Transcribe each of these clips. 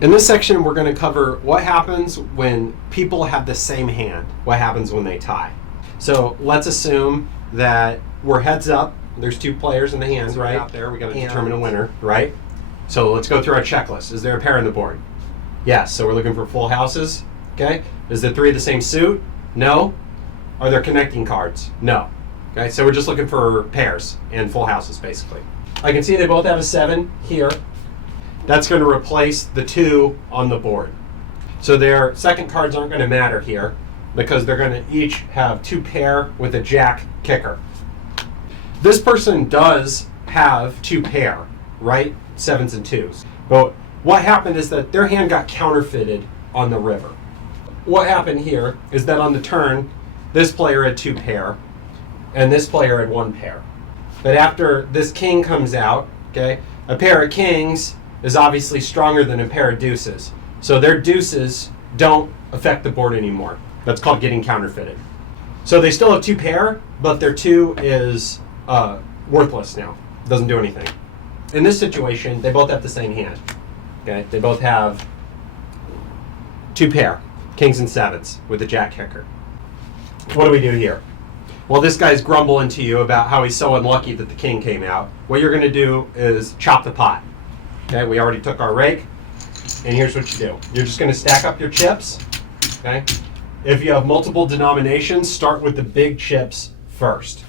In this section, we're going to cover what happens when people have the same hand. What happens when they tie. So let's assume that we're heads up. There's two players in the hands, right? Out there, we got to determine a winner, right? So let's go through our checklist. Is there a pair on the board? Yes. So we're looking for full houses. Okay. Is the three the same suit? No. Are there connecting cards? No. Okay. So we're just looking for pairs and full houses, basically. I can see they both have a 7 here. That's going to replace the 2 on the board. So their second cards aren't going to matter here because they're going to each have 2 pair with a jack kicker. This person does have 2 pair, right? 7s and 2s. But what happened is that their hand got counterfeited on the river. What happened here is that on the turn, this player had 2 pair and this player had 1 pair. But after this king comes out, okay, a pair of kings is obviously stronger than a pair of deuces. So their deuces don't affect the board anymore. That's called getting counterfeited. So they still have 2 pair, but their 2 is worthless now. Doesn't do anything. In this situation, they both have the same hand. Okay, they both have 2 pair, kings and 7s with a jack kicker. What do we do here? Well, this guy's grumbling to you about how he's so unlucky that the king came out. What you're going to do is chop the pot. Okay, we already took our rake, and here's what you do. You're just going to stack up your chips. Okay, if you have multiple denominations, start with the big chips first.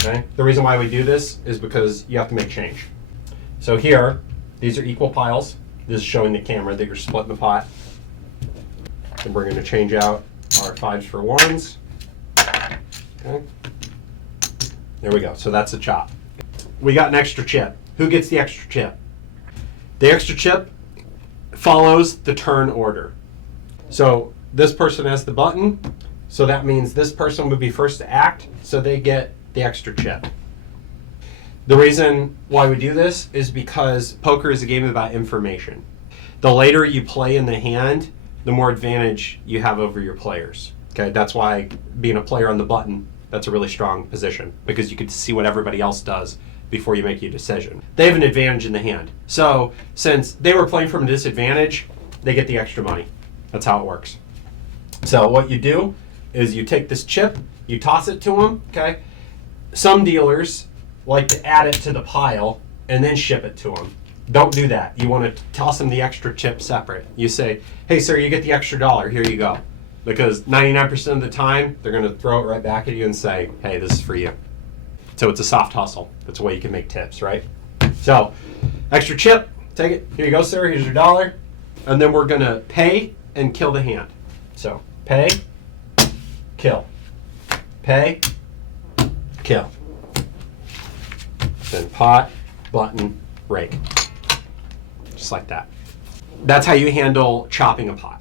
Okay, the reason why we do this is because you have to make change. So here, these are equal piles. This is showing the camera that you're splitting the pot. And we're going to change out our 5s for 1s. Okay, there we go. So that's a chop. We got an extra chip. Who gets the extra chip? The extra chip follows the turn order. So this person has the button, so that means this person would be first to act, so they get the extra chip. The reason why we do this is because poker is a game about information. The later you play in the hand, the more advantage you have over your players. Okay, that's why being a player on the button, that's a really strong position, because you can see what everybody else does before you make your decision. They have an advantage in the hand. So since they were playing from a disadvantage, they get the extra money. That's how it works. So what you do is you take this chip, you toss it to them, okay? Some dealers like to add it to the pile and then ship it to them. Don't do that. You want to toss them the extra chip separate. You say, hey sir, you get the extra $1, here you go. Because 99% of the time, they're gonna throw it right back at you and say, hey, this is for you. So it's a soft hustle. That's a way you can make tips, right? So, extra chip, take it. Here you go, sir. Here's your $1. And then we're going to pay and kill the hand. So, pay, kill. Pay, kill. Then pot, button, rake. Just like that. That's how you handle chopping a pot.